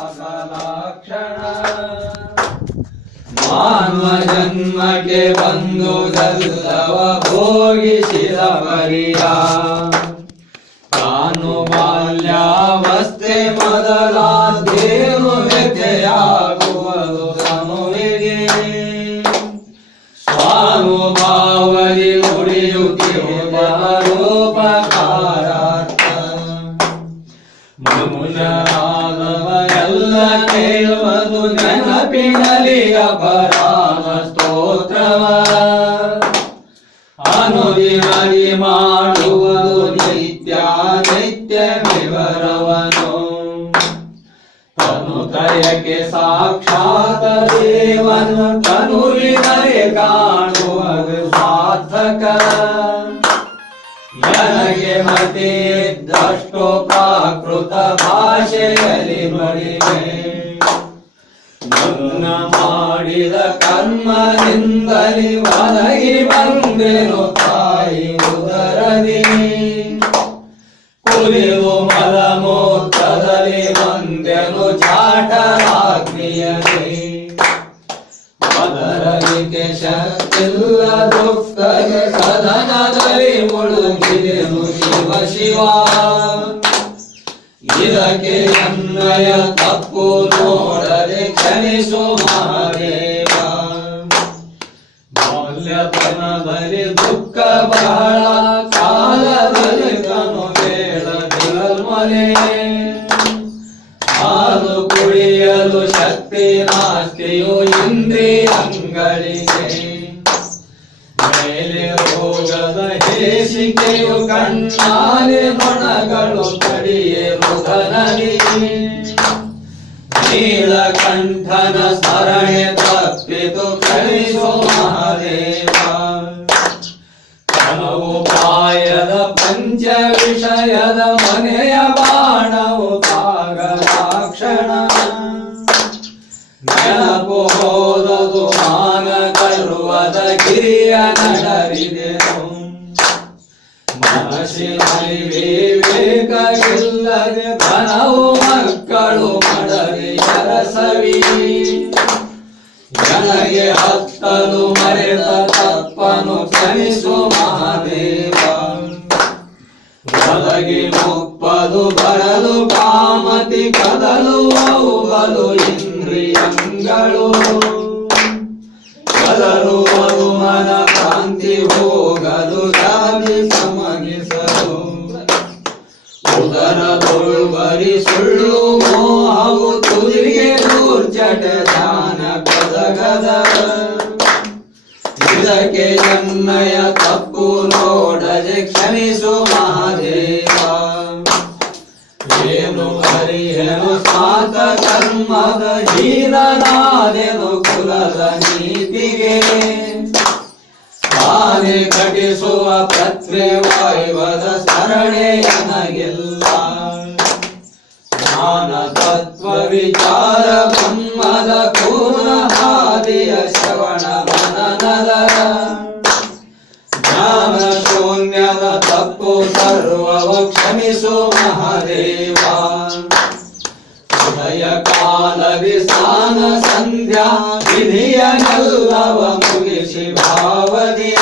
ಸಾಗಲಾಕ್ಷಣ ಮಾನವ ಜನ್ಮಕ್ಕೆ ಬಂದುದಲ್ಲವ ಭೋಗಿಸಿದ ಪರಿಯ ತಾನು ಬಾಲ್ಯಾವಸ್ಥೆ ಮೊದಲಾದೇನು ವ್ಯತ್ಯಯಾಗುವುದು ತನುವಿಗೆ ಸ್ವಾನುಭಾವದಿ ಉಳಿಯುತ್ತಿರುವುದರೋಪಕಾರಾರ್ಥ ಮನುಷ್ಯರಾದವ ಎಲ್ಲ ಕೇಳುವುದು ನೆನಪಿನಲ್ಲಿ ಅಪರಾಧ ಸ್ತೋತ್ರವ ಅನುದಿನದಿ ಮಾಡುವುದು ನಿತ್ಯ ವಿವರವನು ತನುತ್ರಯಕ್ಕೆ ಸಾಕ್ಷಾತ್ ದೇವನು ತನುವಿನಲ್ಲಿ ಕಾಣುವುದು ಸಾರ್ಥಕ ನನಗೆ ಮತಿದ್ದಷ್ಟು ಪ್ರಾಕೃತ ಭಾಷೆಯಲ್ಲಿ ಬಡಿವೆ ನನ್ನ ಮಾಡಿದ ಕರ್ಮದಿಂದಲೇ ಒದಗಿ ಬಂದೆನು ತಾಯಿ ಉದರದಿ ಕುಲಿದು ಮಲಮೂತ್ರದಲ್ಲಿ ಬಂದೆನು ಜಾಠರಾಗ್ನಿಯಲ್ಲಿ ಅದರಲಿಕ್ಕೆ ಶಕ್ತಿಲ್ಲ ದುಃಖದ ಸದನದಲ್ಲಿ ಮುಳುಗಿದೆನು ಶಿವ ಶಿವ ಇದಕ್ಕೆ ಅನ್ವಯ ತಪ್ಪು ನೋಡದೆ ಕ್ಷಮಿಸು ಮಹಾದೇವ ಬಾಲ್ಯತನದಲ್ಲಿ ದುಃಖ ಬಹಳ ಕಾಲದಲ್ಲಿ ತನು ಬೇಡದಿರಲ್ಮಲೆ ಹಾಲು ಕುಡಿಯಲು ಶಕ್ತಿ ನಾಸ್ತಿಯು ಇಂದ್ರಿಯಂಗಳಿಗೆ ಮೇಲೆ ರೋಗದ ಹೇಸಿಕೆಯು ಕಣ್ಣಾಲೆ ಮೊಣಗಳು ಕಡಿಯುವುದನಲ್ಲಿ ನೀಲಕಂಠನ ಸ್ಮರಣೆ ತಪ್ಪಿತು ಕಳಿಸೋ ಮಹಾದೇವ ಕನವು ಪಾಯದ ಪಂಚ ವಿಷಯದ ಮನೆಯ ಬಾಣವು ತಾಗಲಾಕ್ಷಣ ನೆನಪು ಹೋದದು ಮಾನ ಕರುವದ ಗಿರಿಯ ನಡವಿದೆನು ಮನಸ್ಸಿನಲ್ಲಿ ವಿವೇಕ ಇಲ್ಲದೆ ಧನವು ಮಕ್ಕಳು ಮಡದಿಯರ ಸವಿ ನನಗೆ ಹತ್ತಲು ಮರೆತ ತಪ್ಪನು ಕ್ಷಮಿಸು ಮಹಾದೇವ ಒದಗಿ ಮುಪ್ಪದು ಬರಲು ಕಾಮತಿ ಕದಲುವವು ಬಲು ಇಂದ್ರಿಯಂಗಳು ಕದಲುವುದು ಮನ ಕಾಂತಿ ಹೋಗಲು ಗಾಳಿ ಸಮಗಿಸಲು ಉದರದೊಳು ಬರಿ ಸುಳ್ಳು ಮೋಹವು ತುದಿಗೆ ದೂರ್ಚಟ ಧ್ಯಾನ ಗದ ಇದಕ್ಕೆ ಜನ್ಮಯ ತಪ್ಪು ನೋಡದೆ ಕ್ಷಮಿಸು ಮಹಾದೇವ ಏನು ಹರಿಯನು ಸಾತ ಕರ್ಮದ ಹೀನನಾದೆನು ಕುಲದ ನೀತಿಗೆ ತಾನೆ ಘಟಿಸುವ ಪತ್ರೆ ವಾಯುವದ ಸ್ಮರಣೆ ನನಗೆಲ್ಲ ಜ್ಞಾನ ತತ್ವ ವಿಚಾರ ಬ್ರಹ್ಮದ ಪೂರ್ಣ ಹಾದಿಯ ಶ್ರವಣ ಮನನದ ಜ್ಞಾನ ಶೂನ್ಯದ ತಪ್ಪು ಸರ್ವವ ಕ್ಷಮಿಸು ಮಹಾದೇವ ಉದಯ ಕಾಲದಿ ಸ್ನಾನ ಸಂಧ್ಯಾ ವಿಧಿಯನ್ನೆಲ್ಲವ ಮುಗಿಸಿ ಭಾವದಿ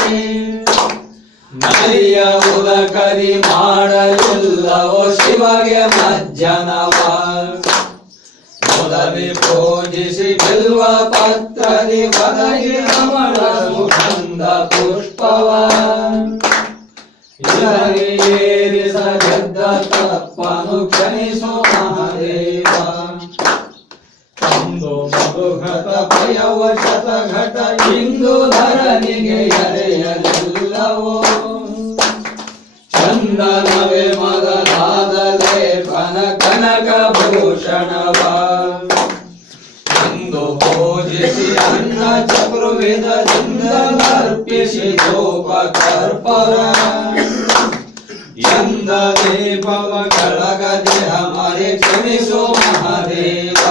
ನರಿಯ ಉದಕದಿ ಮಾಡಲಿಲ್ಲವೋ ಶಿವಗೆ ಮಜ್ಜನವ ಮೊದಲಿ ಪೂಜಿಸಿ ಬಿಲ್ವ ಪತ್ರದಿ ಒದಗಿ ರಮಣ ಸುಗಂಧ ಪುಷ್ಪವ ಇದರಿ ಏರಿಸಗೆದ್ದ ತಪ್ಪನು ಕ್ಷಮಿಸು ಮಹಾದೇವ ತಂದು ಮಧುಘಟ ಭಯವ ಶತಘಟ ಇಂದು ಧರನಿಗೆ ಎರೆಯಲಿಲ್ಲವೋ ಚಂದನವೇ ಮಗದಾದಲೇ ಕನ ಕನಕ ಭೂಷಣವ ಇಂದು ಪೂಜಿಸಿ ಅನ್ನ ಚತುರ್ವೇದದಿಂದ ಅರ್ಪಿಸಿ ಧೂಪ ಕರ್ಪರ ಎಂದ ದೀಪವ ಕಳಗದೆ ಹಮರೆ ಕ್ಷಮಿಸು ಮಹಾದೇವ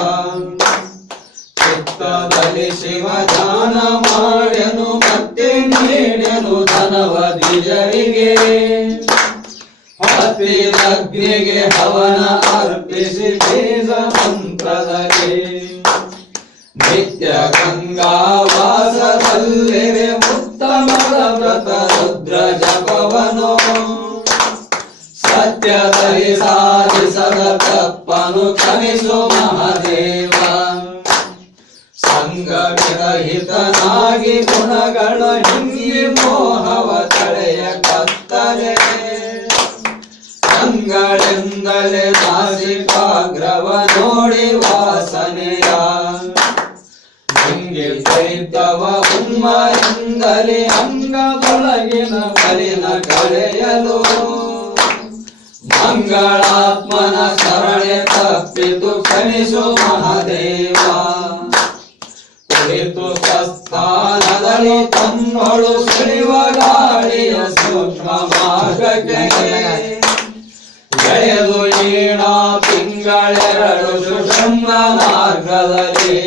ಚಿತ್ತದಲ್ಲಿ ಶಿವ ಧ್ಯಾನ ಮಾಡೆನು ಮತ್ತೆ ನೀಡೆನು ಧನವ ದ್ವಿಜರಿಗೆ ಹತ್ತಿಲಗ್ನಿಗೆ ಹವನ ಅರ್ಪಿಸಿ ಬೀಜ ಮಂತ್ರದಲ್ಲಿ ನಿತ್ಯ ಗಂಗಾ ವಾಸದಲ್ಲಿರೆ ಉತ್ತಮದ ವ್ರತ ರುದ್ರ ಜಪವನು ಸತ್ಯದಲ್ಲಿ ಸಾಧಿಸದ ತಪ್ಪನು ಕ್ಷಮಿಸು ಮಹಾದೇವ ಸಂಗ ವಿರಹಿತನಾಗಿ ಗುಣಗಳ ಹಿಂಗಿ ಮೋಹವ ತಳೆಯ ಕತ್ತಲೆ ಅಂಗಳೆಂದಲೇ ನಾಸಿಕಾಗ್ರವ ನೋಡಿ ವಾಸನೆಯ ಹಿಂಗೆ ಕೈತವ ಉಮ್ಮ ಎಂದಲೇ ಅಂಗದೊಳಗಿನ ಬಲಿನ ಕಳೆಯಲು ಮಂಗಳಾತ್ಮನ ಶರಣೆ ತಪ್ಪಿತು ಕ್ಷಮಿಸು ಮಹಾದೇವ ಕುಳಿತು ಸ್ವಸ್ಥಾನದಲ್ಲಿ ತನ್ನೊಳು ಸುಳಿವ ಗಾಳಿಯ ಸೂಕ್ಷ್ಮ ಮಾರ್ಗಕ್ಕೆ ಎಳೆದು ಈಣ ತಿಂಗಳೆರಡು ಸುಷುಮ್ನ ಮಾರ್ಗದಲ್ಲಿ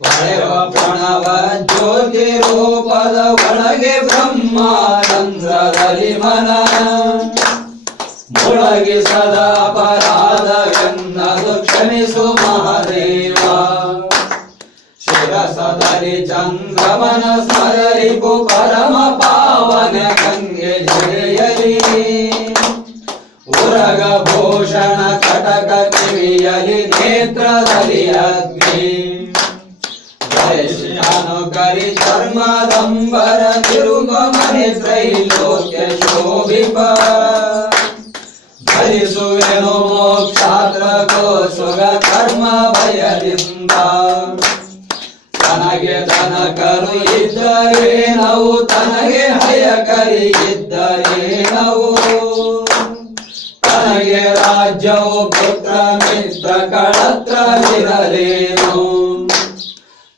ಹೊಳೆವ ಪ್ರಣವ ಜ್ಯೋತಿ ರೂಪದ ಒಳಗೆ ಬ್ರಹ್ಮಾನಂದದಲ್ಲಿ ಮನ ಮುಳಗಿ ಸದಾ ಅಪರಾಧವೆನ್ನದು ಕ್ಷಮಿಸು ಮಹಾದೇವ ಶಿರಸದಲ್ಲಿ ಚಂದ್ರಮನ ಸ್ಮರರಿಪು ಪರಮ ಪಾವನ ಗಂಗೆ ಜಯಲಿ ಉರಗ ಭೂಷಣ ಕಟಕ ಕಿವಿಯಲಿ ನೇತ್ರದಲ್ಲಿ ಅಗ್ನಿ ಅನುಕರಿ ಚರ್ಮದಂಬರ ತಿರುಗಮನೆ ತ್ರೈಲೋಕ್ಯ ಶೋಭಿಪ ಧರಿಸುವೆನು ಮೋಕ್ಷಾತ್ರ ಕೋಸುಗ ಕರ್ಮ ಭಯದಿಂದ ತನಗೆ ತನಕರು ಇದ್ದರೇನವು ತನಗೆ ಹಯಕರಿ ಇದ್ದರೇನವು ತನಗೆ ರಾಜ್ಯವು ಪುತ್ರ ಮಿತ್ರ ಕಳತ್ರವಿರಲೇನು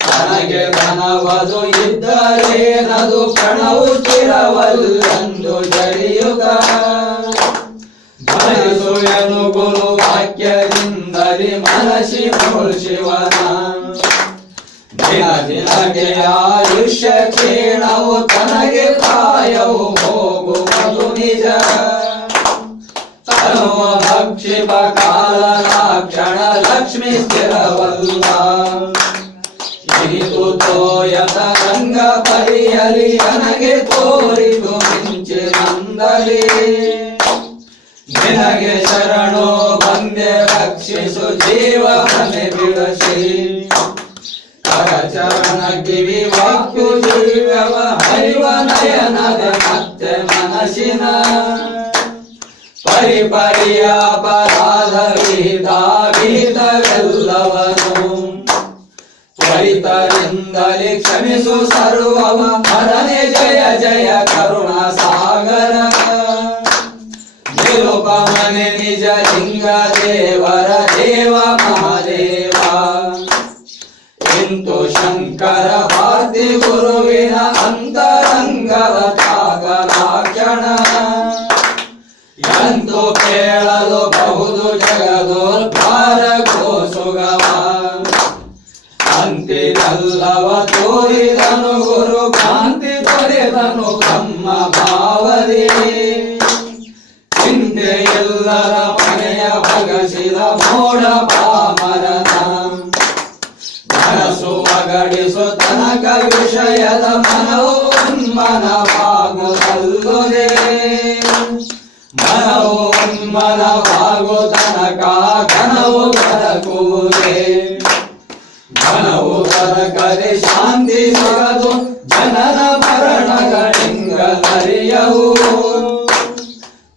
ತನಗೆ ಧನವದು ಇದ್ದರೇನದು ಪ್ರಣವು ಚಿರವಲ್ಲಂದು ಜರಿಯುಗ ಭರಿಸುವೆನು ಗುರು ವಾಕ್ಯದಿಂದಲಿ ಮನಸಿ ಶಿವನ ದಿನ ದಿನಕ್ಕೆ ಆಯುಷ್ಯ ಕ್ಷೀಣವು ತನಗೆ ಪ್ರಾಯವು ಹೋಗುವುದು ನಿಜ ತನುವ ಭಕ್ಷಿಪ ಕಾಲ ಕ್ಷಣ ಲಕ್ಷ್ಮಿ ಸ್ಥಿರವಲ್ಲ ಇನಿತು ತೋಯತ ರಂಗ ಪರಿಯಲಿ ನನಗೆ ತೋರಿತು ಮಿಂಚಿನಂದಲಿ ನಿನಗೆ ಶರಣೋ ಬಂದೆ ರಕ್ಷಿಸು ಜೀವ ಮನೆ ಬಿಡಸಿ ಕರಚರಣ ಕಿವಿ ವಾಕ್ಯು ಜೀವವ ಹರಿವ ನಯನದ ಮತ್ತೆ ಮನಸ್ಸಿನ ಪರಿಪರಿಯ ಅಪರಾಧ ವಿಹಿತವೆಲ್ಲವನು ತ್ವರಿತರಿಂದಲೇ ಕ್ಷಮಿಸು ಸರ್ವವ ಹರನೆ ಜಯ ಜಯ ಕರುಣ ಸಾಗರ ನಿರುಪಮನೆ ನಿಜ ಲಿಂಗ ದೇವರ ದೇವ ಮಹಾದೇವ ಇಂತು ಶಂಕರ ಭಾರತಿ ಗುರುವಿನ ಅಂತರಂಗದ ತ್ಯಾಗರಾಕ್ಷಣ ಎಂತು ಕೇಳಲು ಬಹುದು ಜಗದೋದ್ಧಾರ ಕೋಸುಗವ ಅಂತಿನಲ್ಲವ ತೋರಿದನು ಗುರು ಕಾಂತಿ ತೊರೆದನು ಬ್ರಹ್ಮ ಭಾವದಿ ಚಿಂತೆ ಎಲ್ಲರ ಮನೆಯ ಭಗಸಿದ ಮೋಡ ಪಾಮರನ ಮನಸ್ಸು ಮಗಡಿಸು ತನಕ ವಿಷಯದ ಮನವು ಉನ್ಮನವಾಗುತ್ತಲ್ಲದೆ ಮನವು ಉನ್ಮನವಾಗು ತನಕ ಘನವು ಕರಗುವುದೇ ಘನವು ಕರಕರೆ ಶಾಂತಿ ಸಿಗದು ಜನನ ಮರಣಗಳಿಂಗಲರಿಯವು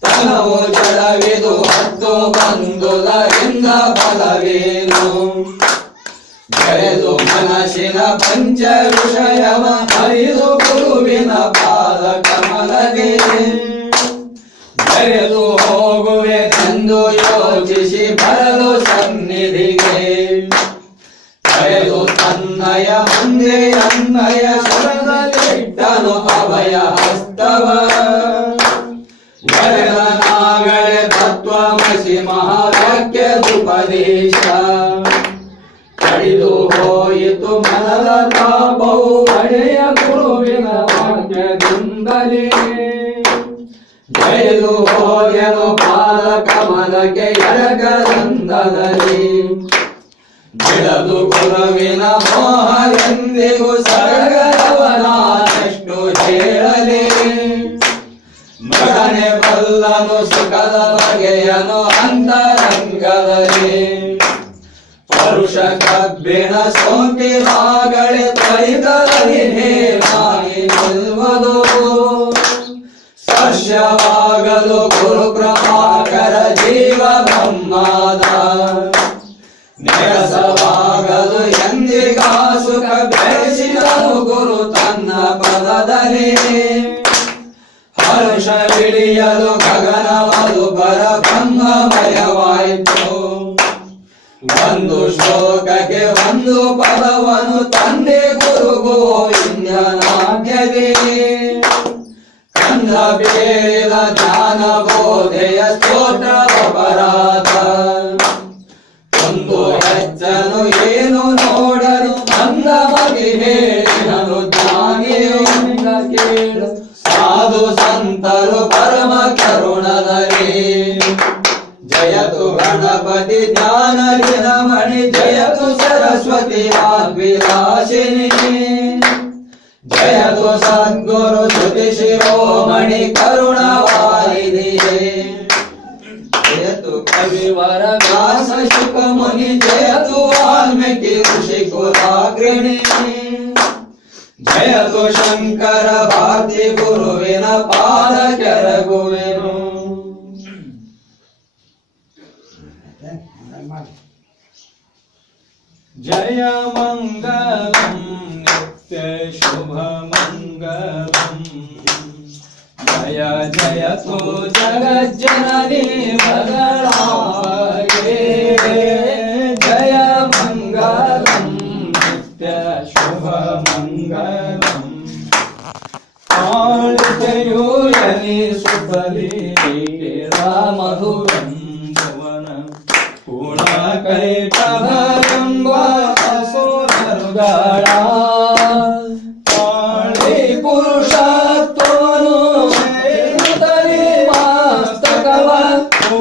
ತನವು ಜಡವಿದು ಹತ್ತು ಬಂದುದರಿಂದ ಫಲವೇನು ಬೆಳೆದು ಮನಸ್ಸಿನ ಪಂಚ ವಿಷಯವ ಹರಿದು ಗುರುವಿನ ಪಾದ ಕಮಲಗೆ ಬೆರೆದು ಹೋಗುವೆ ಎಂದು ಯೋಚಿಸಿ ಬರಲು ಸನ್ನಿಧಿಗೆ ಬೆಳೆದು ತನ್ನಯ ಮುಂದೆ ಅನ್ನಯ ಶರಣಲಿಟ್ಟನು ಅಭಯ ಹಸ್ತವ ನಾಗಳೆ ತತ್ವಮಸಿ ಮಹಾವಾಕ್ಯದುಪದೇಶ ಕಡಿದು ಹೋಯಿತು ಮನದ ತಾಪವು ಒಡೆಯ ಗುರುವಿನ ವಾಕ್ಯದಿಂದಲೇ ಬೆಳೆದು ಹೋಗೆನು ಪಾದ ಕಮಲಕ್ಕೆ ಎಡಗದಂದದಲ್ಲಿ ಬಿಡದು ಗುರುವಿನ ಮೋಹ ಎಂದಿಗೂ ಸಡಗರವನಾನೆಷ್ಟು ಹೇಳಲಿ ಮಗನೆ ಬಲ್ಲನು ಸುಖದ ಬಗೆಯನು ಅಂತರಂಗದಲ್ಲಿ ಪರುಷ ಕಬ್ಬಿಣ ಸೋಂಕಿರಾಗಳೆ ತ್ವರಿತದಲ್ಲಿ ಹೇರಾಗಿ ನಿಲ್ವದು ಸ್ಪರ್ಶವಾಗಲು ಗುರು ಕೃಪಾಕರ ಜೀವ ಬ್ರಹ್ಮಾದ ನಿರಸವಾಗಲು ಎಂದಿಗ ಸುಖ ಬೆಳೆಸಿದನು ಗುರು ತನ್ನ ಪದದಲ್ಲಿ ಹರ್ಷ ಹಿಡಿಯಲು ಗಗನವದು ಬರ ಬ್ರಹ್ಮಮಯವಾಯಿತು ಒಂದು ಶ್ಲೋಕಕ್ಕೆ ಒಂದು ಪದವನ್ನು ತಂದೆ ಗುರು ಗೋವಿಂದನಾಜ್ಞೆಗೆ ಕಂದ ಬೇದ ಜ್ಞಾನ ಬೋಧೆಯ ಸ್ತೋತ್ರದ ಪರಾಧ ಒಂದು ಹೆಜ್ಜನು ಏನು ನೋಡಲು ಮಂದ ಬಗೆ ಹೇಳಿನನು ಜ್ಞಾನಿಯಿಂದ ಕೇಳು ಸಾಧು ಸಂತರು ಪರಮ ಕರುಣದಲ್ಲಿ ಜಯತು ಗಣಪತಿ ಜ್ಞಾನ ರಮಣಿ ಜಯತು ಸರಸ್ವತಿ ವಾಗ್ವಿಲಾಸಿನಿ ಜಯತು ಸದ್ಗುರು ಶ್ರುತಿ ಶಿರೋಮಣಿ ಕರುಣವಾರಿಧಿಯೇ ಜಯತು ಕವಿವರ ವ್ಯಾಸ ಶುಕ ಮುನಿ ಜಯತು ವಾಲ್ಮೀಕಿ ಋಷಿ ಕುಲಾಗ್ರಣಿ ಜಯತು ಶಂಕರ ಭಾರತಿ ಗುರುವಿನ ಪಾದ ಕೆರಗುವೆನು ಜಯ ಮಂಗಲಂ ನಿತ್ಯ ಶುಭ ಮಂಗಲಂ ಜಯ ಜಯತು ಜಗಜ್ಜನನಿ ಮಂಗಳಾಗೆ ಜಯ ಮಂಗಲಂ ನಿತ್ಯ ಶುಭ ಮಂಗಲಂ ಆಳಿತೆಯು ಯನಿ ಸುಬಲಿ ರಾಮಧುರಂ ಭವನ ಪೂರ್ಣ ಕೈಟಭರಂಬ ಅಸುರರುಗಳ ಪಾಳಿ ಪುರುಷತ್ವನು ತರಿ ಮಸ್ತಕವ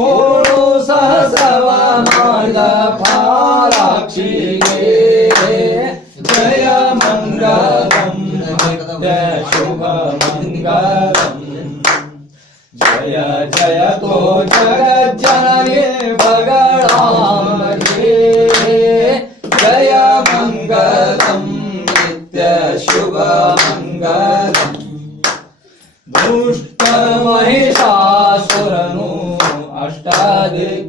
ಓಳು ಸಹಸವ ಮಾಡ ಪಾಲಾಕ್ಷಿಗೆ ಜಯ ಮಂಗಲಂ ನಿತ್ಯ ಶುಭ ಮಂಗಲಂ ಜಯ ಜಯತೋ ಜಗಜ್ಜನನಿ ಬಗಳಾಗೆ ಜಯ ಮಂಗಲಂ ನಿತ್ಯ ಶುಭ ಮಂಗಲಂ ದುಷ್ಟ ಮಹಿಷಾಸುರನು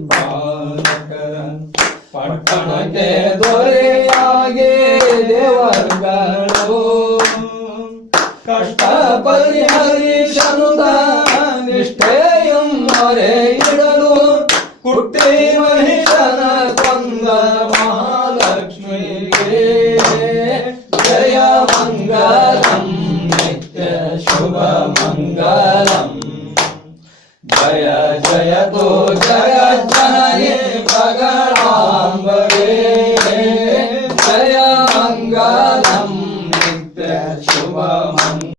ಅಷ್ಟಾದಿಕ್ಪಾಲಕರ ಪಟ್ಟಣಕ್ಕೆ ದೊರೆಯಾಗಿ ದೇವರುಗಳು ಕಷ್ಟ ಪರಿಹರಿಸನು ನಿಷ್ಠೆಯಂ ಮೊರೆ ಇಡಲು ಕುಟ್ಟಿ ಮಹಿಷನ ಕೊಂದ ಮಹಾಲಕ್ಷ್ಮಿಗೆ ಜಯ ಮಂಗಲಂ ನಿತ್ಯ ಶುಭ ಮಂಗಲಂ ಜಯ ಜಯತೋ ಜಗಜ್ಜನನಿ